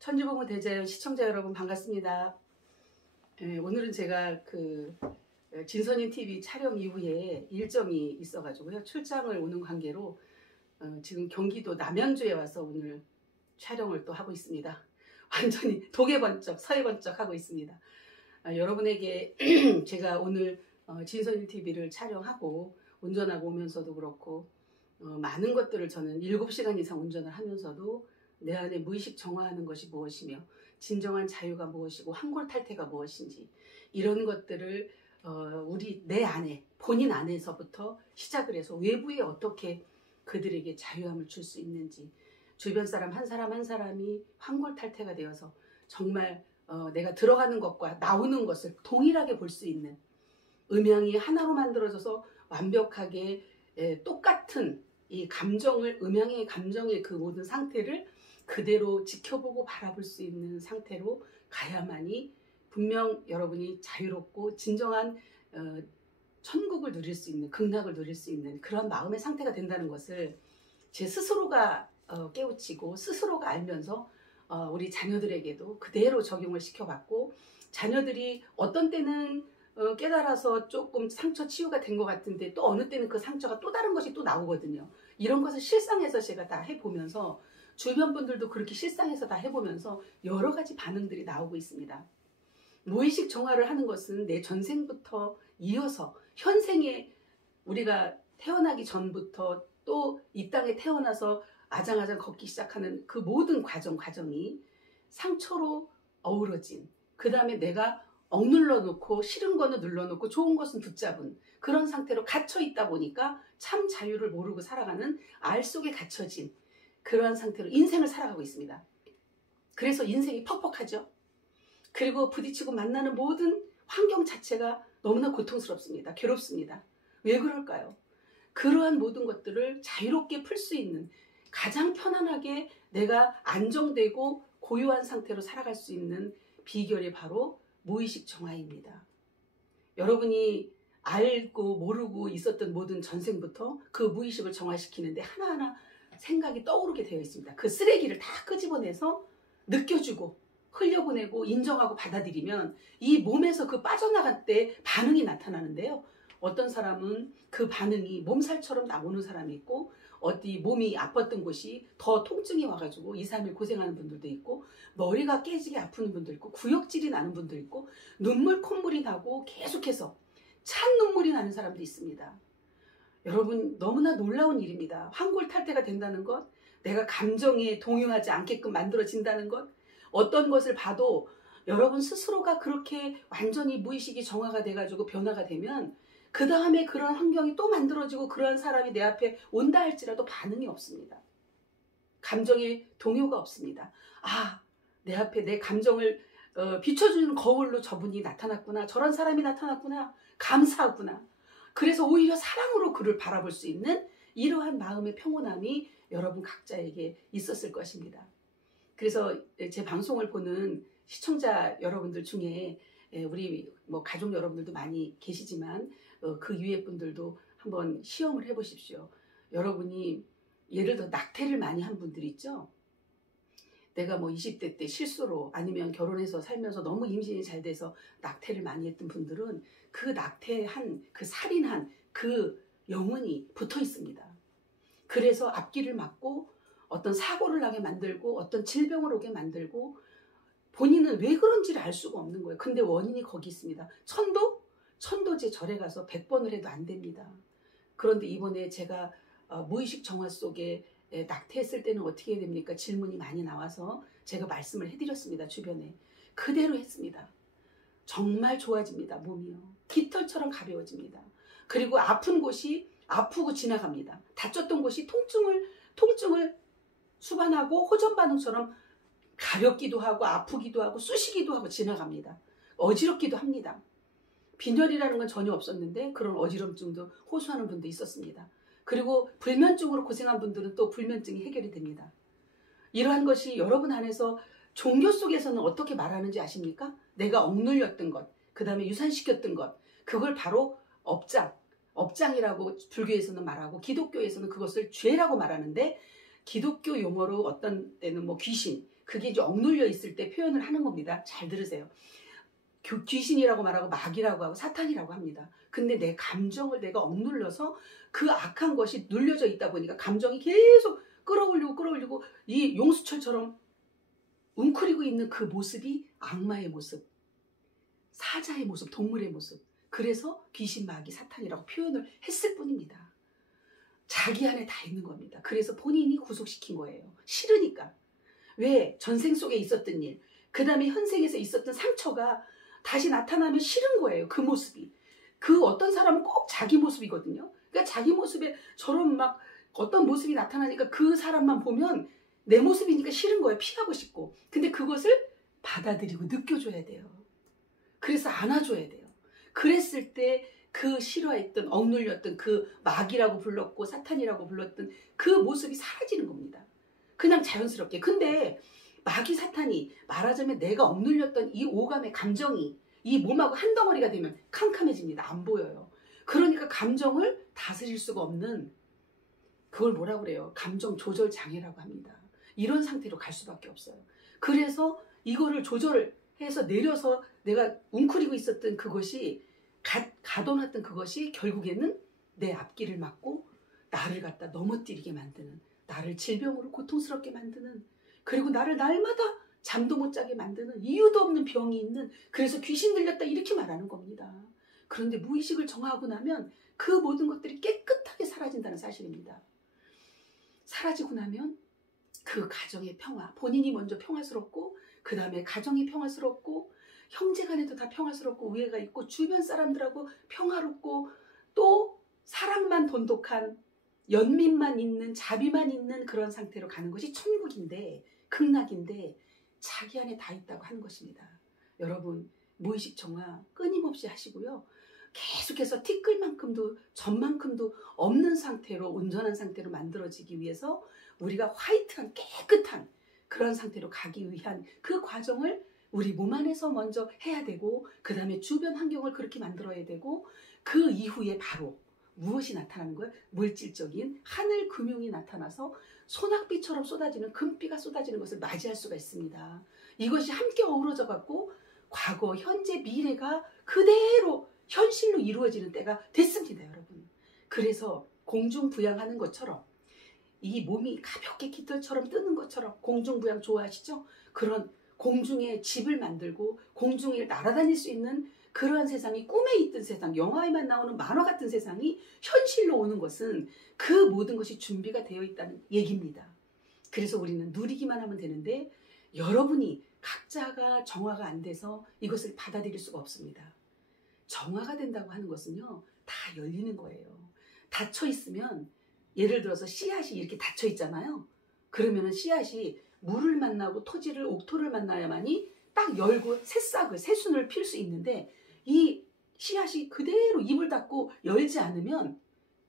천주보고 대자연 시청자 여러분 반갑습니다. 오늘은 제가 진선인 TV 촬영 이후에 일정이 있어가지고요. 출장을 오는 관계로 지금 경기도 남양주에 와서 오늘 촬영을 또 하고 있습니다. 완전히 동해번쩍 서해번쩍 하고 있습니다. 여러분에게 제가 오늘 진선인 TV를 촬영하고 운전하고 오면서도 그렇고 많은 것들을 저는 7시간 이상 운전을 하면서도 내 안에 무의식 정화하는 것이 무엇이며 진정한 자유가 무엇이고 환골탈태가 무엇인지 이런 것들을 내 안에 본인 안에서부터 시작을 해서 외부에 어떻게 그들에게 자유함을 줄 수 있는지 주변 사람 한 사람 한 사람이 환골탈태가 되어서 정말 내가 들어가는 것과 나오는 것을 동일하게 볼 수 있는 음양이 하나로 만들어져서 완벽하게 똑같은 이 감정을 음양의 감정의 그 모든 상태를 그대로 지켜보고 바라볼 수 있는 상태로 가야만이 분명 여러분이 자유롭고 진정한 천국을 누릴 수 있는 극락을 누릴 수 있는 그런 마음의 상태가 된다는 것을 제 스스로가 깨우치고 스스로가 알면서 우리 자녀들에게도 그대로 적용을 시켜봤고 자녀들이 어떤 때는 깨달아서 조금 상처 치유가 된 것 같은데 또 어느 때는 그 상처가 또 다른 것이 또 나오거든요. 이런 것을 실상에서 제가 다 해보면서 주변 분들도 그렇게 실상에서 다 해보면서 여러 가지 반응들이 나오고 있습니다. 무의식 정화를 하는 것은 내 전생부터 이어서 현생에 우리가 태어나기 전부터 또 이 땅에 태어나서 아장아장 걷기 시작하는 그 모든 과정이 상처로 어우러진 그 다음에 내가 억눌러 놓고 싫은 거는 눌러놓고 좋은 것은 붙잡은 그런 상태로 갇혀 있다 보니까 참 자유를 모르고 살아가는 알 속에 갇혀진 그러한 상태로 인생을 살아가고 있습니다. 그래서 인생이 퍽퍽하죠. 그리고 부딪히고 만나는 모든 환경 자체가 너무나 고통스럽습니다. 괴롭습니다. 왜 그럴까요? 그러한 모든 것들을 자유롭게 풀 수 있는 가장 편안하게 내가 안정되고 고요한 상태로 살아갈 수 있는 비결이 바로 무의식 정화입니다. 여러분이 알고 모르고 있었던 모든 전생부터 그 무의식을 정화시키는데 하나하나 생각이 떠오르게 되어 있습니다. 그 쓰레기를 다 끄집어내서 느껴주고 흘려보내고 인정하고 받아들이면 이 몸에서 그 빠져나갈 때 반응이 나타나는데요. 어떤 사람은 그 반응이 몸살처럼 나오는 사람이 있고 어디 몸이 아팠던 곳이 더 통증이 와가지고 2, 3일 고생하는 분들도 있고 머리가 깨지게 아픈 분도 있고 구역질이 나는 분도 있고 눈물 콧물이 나고 계속해서 찬 눈물이 나는 사람도 있습니다. 여러분 너무나 놀라운 일입니다. 환골탈태가 된다는 것, 내가 감정에 동요하지 않게끔 만들어진다는 것, 어떤 것을 봐도 여러분 스스로가 그렇게 완전히 무의식이 정화가 돼가지고 변화가 되면 그 다음에 그런 환경이 또 만들어지고 그러한 사람이 내 앞에 온다 할지라도 반응이 없습니다. 감정에 동요가 없습니다. 아, 내 앞에 내 감정을 비춰주는 거울로 저분이 나타났구나. 저런 사람이 나타났구나. 감사하구나. 그래서 오히려 사랑으로 그를 바라볼 수 있는 이러한 마음의 평온함이 여러분 각자에게 있었을 것입니다. 그래서 제 방송을 보는 시청자 여러분들 중에 우리 가족 여러분들도 많이 계시지만 그 위에 분들도 한번 시험을 해보십시오. 여러분이 예를 들어 낙태를 많이 한 분들 있죠. 내가 20대 때 실수로 아니면 결혼해서 살면서 너무 임신이 잘 돼서 낙태를 많이 했던 분들은 그 낙태한 그 살인한 그 영혼이 붙어 있습니다. 그래서 앞길을 막고 어떤 사고를 나게 만들고 어떤 질병을 오게 만들고 본인은 왜 그런지를 알 수가 없는 거예요. 근데 원인이 거기 있습니다. 천도제 절에 가서 100번을 해도 안 됩니다. 그런데 이번에 제가 무의식 정화 속에 낙태했을 때는 어떻게 해야 됩니까? 질문이 많이 나와서 제가 말씀을 해드렸습니다. 주변에. 그대로 했습니다. 정말 좋아집니다. 몸이요. 깃털처럼 가벼워집니다. 그리고 아픈 곳이 아프고 지나갑니다. 다쳤던 곳이 통증을 수반하고 호전 반응처럼 가볍기도 하고 아프기도 하고 쑤시기도 하고 지나갑니다. 어지럽기도 합니다. 빈혈이라는 건 전혀 없었는데 그런 어지럼증도 호소하는 분도 있었습니다. 그리고 불면증으로 고생한 분들은 또 불면증이 해결이 됩니다. 이러한 것이 여러분 안에서 종교 속에서는 어떻게 말하는지 아십니까? 내가 억눌렸던 것, 그 다음에 유산시켰던 것, 그걸 바로 업장이라고 불교에서는 말하고 기독교에서는 그것을 죄라고 말하는데 기독교 용어로 어떤 때는 귀신, 그게 이제 억눌려 있을 때 표현을 하는 겁니다. 잘 들으세요. 귀신이라고 말하고 마귀라고 하고 사탄이라고 합니다. 근데 내 감정을 내가 억눌러서 그 악한 것이 눌려져 있다 보니까 감정이 계속 끌어올리고 이 용수철처럼 웅크리고 있는 그 모습이 악마의 모습, 사자의 모습, 동물의 모습. 그래서 귀신, 마귀, 사탄이라고 표현을 했을 뿐입니다. 자기 안에 다 있는 겁니다. 그래서 본인이 구속시킨 거예요. 싫으니까. 왜? 전생 속에 있었던 일, 그 다음에 현생에서 있었던 상처가 다시 나타나면 싫은 거예요. 그 모습이. 그 어떤 사람은 꼭 자기 모습이거든요. 그러니까 자기 모습에 저런 막 어떤 모습이 나타나니까 그 사람만 보면 내 모습이니까 싫은 거예요. 피하고 싶고. 근데 그것을 받아들이고 느껴줘야 돼요. 그래서 안아줘야 돼요. 그랬을 때 그 싫어했던, 억눌렸던 그 마귀라고 불렀고 사탄이라고 불렀던 그 모습이 사라지는 겁니다. 그냥 자연스럽게. 근데 마귀, 사탄이 말하자면 내가 억눌렸던 이 오감의 감정이 이 몸하고 한 덩어리가 되면 캄캄해집니다. 안 보여요. 그러니까 감정을 다스릴 수가 없는, 그걸 뭐라고 그래요? 감정 조절 장애라고 합니다. 이런 상태로 갈 수밖에 없어요. 그래서 이거를 조절해서 내려서 내가 웅크리고 있었던 그것이 가둬놨던 그것이 결국에는 내 앞길을 막고 나를 갖다 넘어뜨리게 만드는, 나를 질병으로 고통스럽게 만드는, 그리고 나를 날마다 잠도 못 자게 만드는, 이유도 없는 병이 있는, 그래서 귀신 들렸다 이렇게 말하는 겁니다. 그런데 무의식을 정하고 나면 그 모든 것들이 깨끗하게 사라진다는 사실입니다. 사라지고 나면 그 가정의 평화, 본인이 먼저 평화스럽고 그 다음에 가정이 평화스럽고 형제 간에도 다 평화스럽고 우애가 있고 주변 사람들하고 평화롭고 또 사랑만 돈독한, 연민만 있는, 자비만 있는 그런 상태로 가는 것이 천국인데, 극락인데 자기 안에 다 있다고 하는 것입니다. 여러분, 무의식 정화 끊임없이 하시고요. 계속해서 티끌만큼도 점만큼도 없는 상태로, 온전한 상태로 만들어지기 위해서 우리가 화이트한 깨끗한 그런 상태로 가기 위한 그 과정을 우리 몸 안에서 먼저 해야 되고, 그 다음에 주변 환경을 그렇게 만들어야 되고, 그 이후에 바로 무엇이 나타나는 거예요? 물질적인 하늘 금융이 나타나서 소낙비처럼 쏟아지는, 금비가 쏟아지는 것을 맞이할 수가 있습니다. 이것이 함께 어우러져 갖고 과거, 현재, 미래가 그대로 현실로 이루어지는 때가 됐습니다, 여러분. 그래서 공중부양하는 것처럼, 이 몸이 가볍게 깃털처럼 뜨는 것처럼, 공중부양 좋아하시죠? 그런 공중에 집을 만들고 공중에 날아다닐 수 있는 그러한 세상이, 꿈에 있던 세상, 영화에만 나오는 만화 같은 세상이 현실로 오는 것은 그 모든 것이 준비가 되어 있다는 얘기입니다. 그래서 우리는 누리기만 하면 되는데, 여러분이 각자가 정화가 안 돼서 이것을 받아들일 수가 없습니다. 정화가 된다고 하는 것은요, 다 열리는 거예요. 닫혀 있으면, 예를 들어서 씨앗이 이렇게 닫혀 있잖아요. 그러면은 씨앗이 물을 만나고 토지를, 옥토를 만나야만이 딱 열고 새싹을, 새순을 필 수 있는데, 이 씨앗이 그대로 입을 닫고 열지 않으면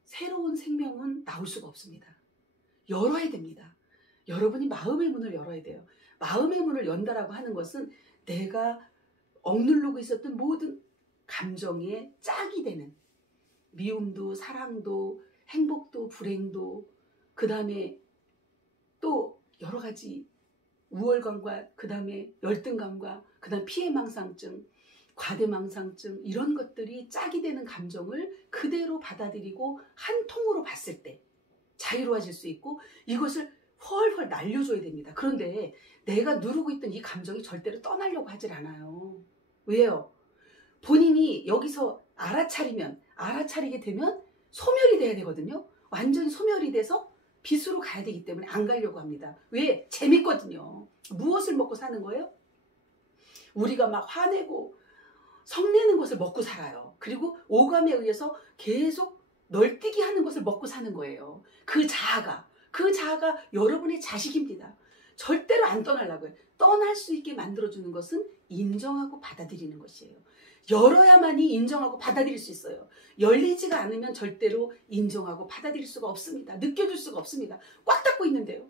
새로운 생명은 나올 수가 없습니다. 열어야 됩니다. 여러분이 마음의 문을 열어야 돼요. 마음의 문을 연다라고 하는 것은 내가 억누르고 있었던 모든 감정에 짝이 되는, 미움도 사랑도 행복도 불행도, 그 다음에 또 여러 가지 우월감과 그 다음에 열등감과 그 다음 피해망상증, 과대망상증, 이런 것들이 짝이 되는 감정을 그대로 받아들이고 한 통으로 봤을 때 자유로워질 수 있고, 이것을 훨훨 날려줘야 됩니다. 그런데 내가 누르고 있던 이 감정이 절대로 떠나려고 하질 않아요. 왜요? 본인이 여기서 알아차리게 되면 소멸이 돼야 되거든요. 완전히 소멸이 돼서 빛으로 가야 되기 때문에 안 가려고 합니다. 왜? 재밌거든요. 무엇을 먹고 사는 거예요? 우리가 막 화내고 성내는 것을 먹고 살아요. 그리고 오감에 의해서 계속 널뛰기 하는 것을 먹고 사는 거예요. 그 자아가 여러분의 자식입니다. 절대로 안 떠나려고 해요. 떠날 수 있게 만들어주는 것은 인정하고 받아들이는 것이에요. 열어야만이 인정하고 받아들일 수 있어요. 열리지가 않으면 절대로 인정하고 받아들일 수가 없습니다. 느껴줄 수가 없습니다. 꽉 닫고 있는데요.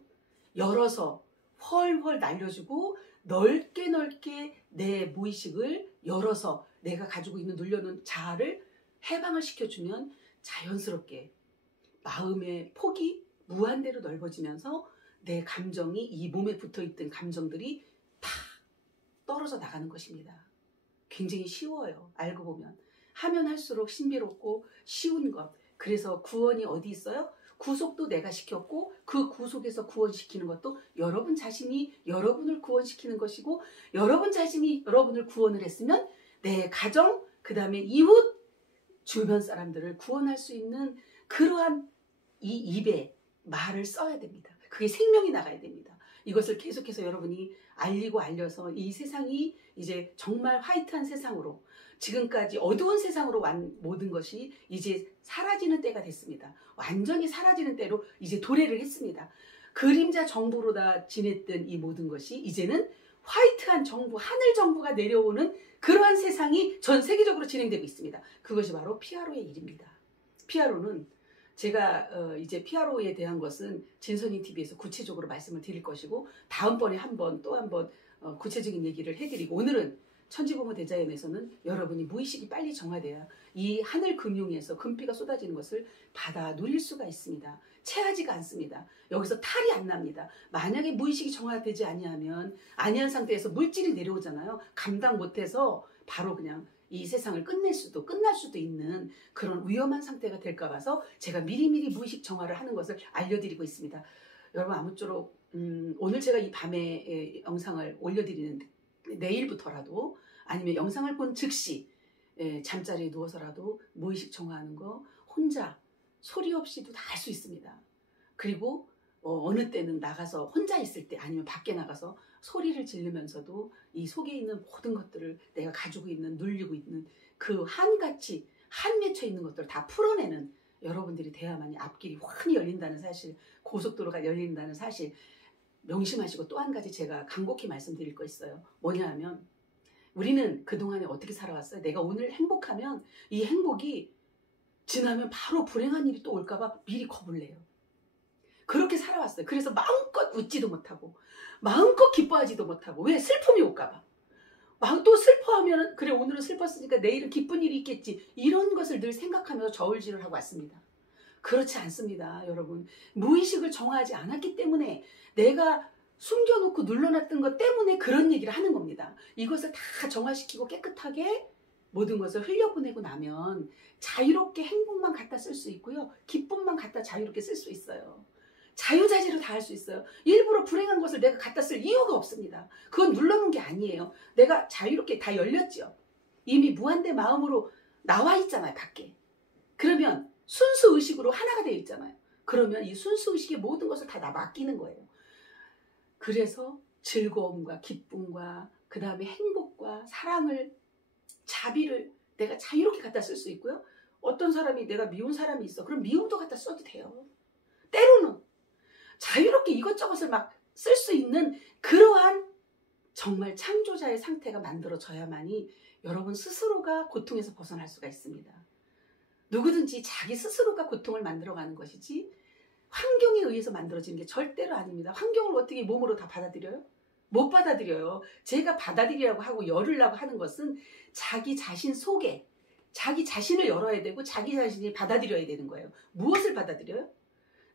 열어서 훨훨 날려주고 넓게 내 무의식을 열어서 내가 가지고 있는 눌려놓은 자아를 해방을 시켜주면 자연스럽게 마음의 폭이 무한대로 넓어지면서 내 감정이 이 몸에 붙어있던 감정들이 다 떨어져 나가는 것입니다. 굉장히 쉬워요. 알고 보면. 하면 할수록 신비롭고 쉬운 것. 그래서 구원이 어디 있어요? 구속도 내가 시켰고 그 구속에서 구원시키는 것도 여러분 자신이 여러분을 구원시키는 것이고 여러분 자신이 여러분을 구원을 했으면 내 가정, 그 다음에 이웃, 주변 사람들을 구원할 수 있는 그러한 이 입에 말을 써야 됩니다. 그게 생명이 나가야 됩니다. 이것을 계속해서 여러분이 알리고 알려서 이 세상이 이제 정말 화이트한 세상으로, 지금까지 어두운 세상으로 모든 것이 이제 사라지는 때가 됐습니다. 완전히 사라지는 때로 이제 도래를 했습니다. 그림자 정부로다 지냈던 이 모든 것이 이제는 화이트한 정부, 하늘 정부가 내려오는 그러한 세상이 전 세계적으로 진행되고 있습니다. 그것이 바로 피아로의 일입니다. 피아로는 제가 이제 피아로에 대한 것은 진선이 TV에서 구체적으로 말씀을 드릴 것이고 다음번에 또 한 번 구체적인 얘기를 해드리고, 오늘은 천지부모 대자연에서는 여러분이 무의식이 빨리 정화돼야 이 하늘 금융에서 금비가 쏟아지는 것을 받아 누릴 수가 있습니다. 체하지가 않습니다. 여기서 탈이 안 납니다. 만약에 무의식이 정화되지 아니한 상태에서 물질이 내려오잖아요. 감당 못해서 바로 그냥 이 세상을 끝날 수도 있는 그런 위험한 상태가 될까 봐서 제가 미리미리 무의식 정화를 하는 것을 알려드리고 있습니다. 여러분 아무쪼록 오늘 제가 이 밤에 영상을 올려드리는데 내일부터라도 아니면 영상을 본 즉시 잠자리에 누워서라도 무의식 정화하는 거 혼자 소리 없이도 다 할 수 있습니다. 그리고 어느 때는 나가서 혼자 있을 때 아니면 밖에 나가서 소리를 지르면서도 이 속에 있는 모든 것들을 내가 가지고 있는, 눌리고 있는 그 한같이 한 맺혀 있는 것들을 다 풀어내는 여러분들이 돼야만이 앞길이 환히 열린다는 사실, 고속도로가 열린다는 사실 명심하시고, 또 한 가지 제가 간곡히 말씀드릴 거 있어요. 뭐냐 하면 우리는 그동안에 어떻게 살아왔어요? 내가 오늘 행복하면 이 행복이 지나면 바로 불행한 일이 또 올까봐 미리 겁을 내요. 그렇게 살아왔어요. 그래서 마음껏 웃지도 못하고 마음껏 기뻐하지도 못하고, 왜? 슬픔이 올까봐. 또 슬퍼하면 그래 오늘은 슬펐으니까 내일은 기쁜 일이 있겠지, 이런 것을 늘 생각하면서 저울질을 하고 왔습니다. 그렇지 않습니다. 여러분, 무의식을 정화하지 않았기 때문에, 내가 숨겨놓고 눌러놨던 것 때문에 그런 얘기를 하는 겁니다. 이것을 다 정화시키고 깨끗하게 모든 것을 흘려보내고 나면 자유롭게 행복만 갖다 쓸 수 있고요, 기쁨만 갖다 자유롭게 쓸 수 있어요. 자유자재로 다 할 수 있어요. 일부러 불행한 것을 내가 갖다 쓸 이유가 없습니다. 그건 눌러놓은 게 아니에요. 내가 자유롭게 다 열렸죠. 이미 무한대 마음으로 나와 있잖아요, 밖에. 그러면 순수의식으로 하나가 되어 있잖아요. 그러면 이 순수의식의 모든 것을 다 나 맡기는 거예요. 그래서 즐거움과 기쁨과 그 다음에 행복과 사랑을, 자비를 내가 자유롭게 갖다 쓸 수 있고요. 어떤 사람이, 내가 미운 사람이 있어. 그럼 미움도 갖다 써도 돼요. 때로는 자유롭게 이것저것을 막 쓸 수 있는 그러한 정말 창조자의 상태가 만들어져야만이 여러분 스스로가 고통에서 벗어날 수가 있습니다. 누구든지 자기 스스로가 고통을 만들어가는 것이지 환경에 의해서 만들어지는 게 절대로 아닙니다. 환경을 어떻게 몸으로 다 받아들여요? 못 받아들여요. 제가 받아들이라고 하고 열으려고 하는 것은 자기 자신 속에 자기 자신을 열어야 되고 자기 자신이 받아들여야 되는 거예요. 무엇을 받아들여요?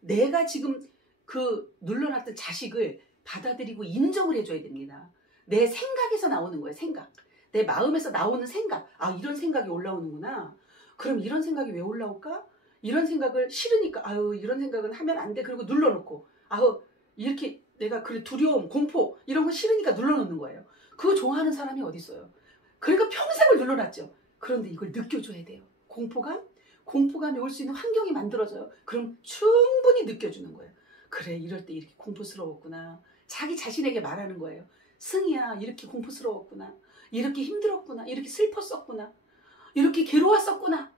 내가 지금 그 눌러놨던 자식을 받아들이고 인정을 해줘야 됩니다. 내 생각에서 나오는 거예요. 생각. 내 마음에서 나오는 생각. 아, 이런 생각이 올라오는구나. 그럼 이런 생각이 왜 올라올까? 이런 생각을 싫으니까 아유 이런 생각은 하면 안 돼. 그리고 눌러놓고 아우 이렇게 내가 그래 두려움, 공포 이런 거 싫으니까 눌러놓는 거예요. 그거 좋아하는 사람이 어디 있어요? 그러니까 평생을 눌러놨죠. 그런데 이걸 느껴줘야 돼요. 공포감이 올 수 있는 환경이 만들어져요. 그럼 충분히 느껴주는 거예요. 그래 이럴 때 이렇게 공포스러웠구나. 자기 자신에게 말하는 거예요. 승희야 이렇게 공포스러웠구나. 이렇게 힘들었구나. 이렇게 슬펐었구나. 이렇게 괴로웠었구나.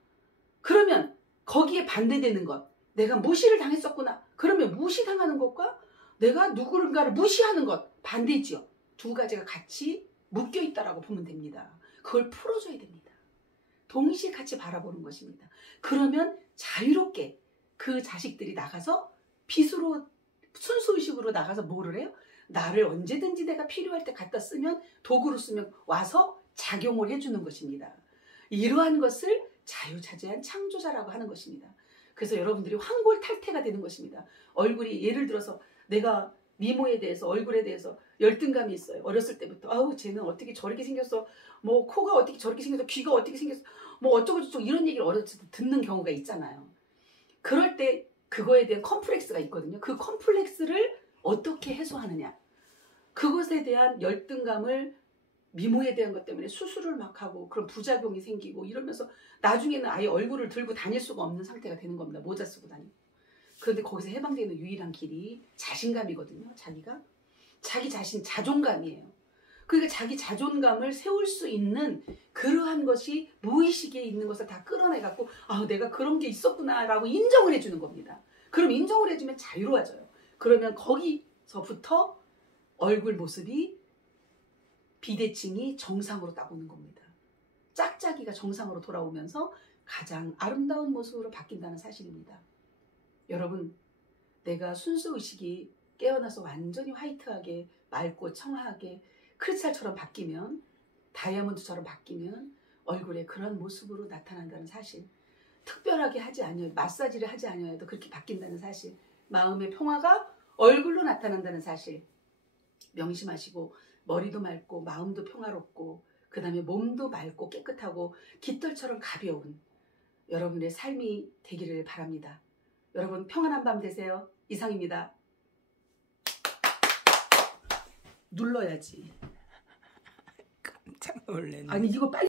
그러면 거기에 반대되는 것. 내가 무시를 당했었구나. 그러면 무시당하는 것과 내가 누군가를 무시하는 것 반대지요. 두 가지가 같이 묶여있다라고 보면 됩니다. 그걸 풀어줘야 됩니다. 동시에 같이 바라보는 것입니다. 그러면 자유롭게 그 자식들이 나가서 빛으로 순수의식으로 나가서 뭐를 해요? 나를 언제든지 내가 필요할 때 갖다 쓰면 도구로 쓰면 와서 작용을 해주는 것입니다. 이러한 것을 자유자재한 창조자라고 하는 것입니다. 그래서 여러분들이 황골탈태가 되는 것입니다. 얼굴이 예를 들어서 내가 미모에 대해서, 얼굴에 대해서 열등감이 있어요. 어렸을 때부터. 아우, 쟤는 어떻게 저렇게 생겼어. 뭐 코가 어떻게 저렇게 생겼어. 귀가 어떻게 생겼어. 뭐 어쩌고저쩌고 이런 얘기를 어렸을 때 듣는 경우가 있잖아요. 그럴 때 그거에 대한 컴플렉스가 있거든요. 그 컴플렉스를 어떻게 해소하느냐. 그것에 대한 열등감을 미모에 대한 것 때문에 수술을 막 하고 그런 부작용이 생기고 이러면서 나중에는 아예 얼굴을 들고 다닐 수가 없는 상태가 되는 겁니다. 모자 쓰고 다니고. 그런데 거기서 해방되는 유일한 길이 자신감이거든요. 자기 자신 자존감이에요. 그러니까 자기 자존감을 세울 수 있는 그러한 것이 무의식에 있는 것을 다 끌어내갖고 아, 내가 그런 게 있었구나 라고 인정을 해주는 겁니다. 그럼 인정을 해주면 자유로워져요. 그러면 거기서부터 얼굴 모습이 비대칭이 정상으로 딱 오는 겁니다. 짝짝이가 정상으로 돌아오면서 가장 아름다운 모습으로 바뀐다는 사실입니다. 여러분, 내가 순수의식이 깨어나서 완전히 화이트하게 맑고 청아하게 크리스탈처럼 바뀌면, 다이아몬드처럼 바뀌면 얼굴에 그런 모습으로 나타난다는 사실, 특별하게 하지 않아요. 마사지를 하지 않아도 그렇게 바뀐다는 사실, 마음의 평화가 얼굴로 나타난다는 사실 명심하시고, 머리도 맑고 마음도 평화롭고 그 다음에 몸도 맑고 깨끗하고 깃털처럼 가벼운 여러분의 삶이 되기를 바랍니다. 여러분 평안한 밤 되세요. 이상입니다. 눌러야지. 깜짝 놀랐네. 아니 이거 빨리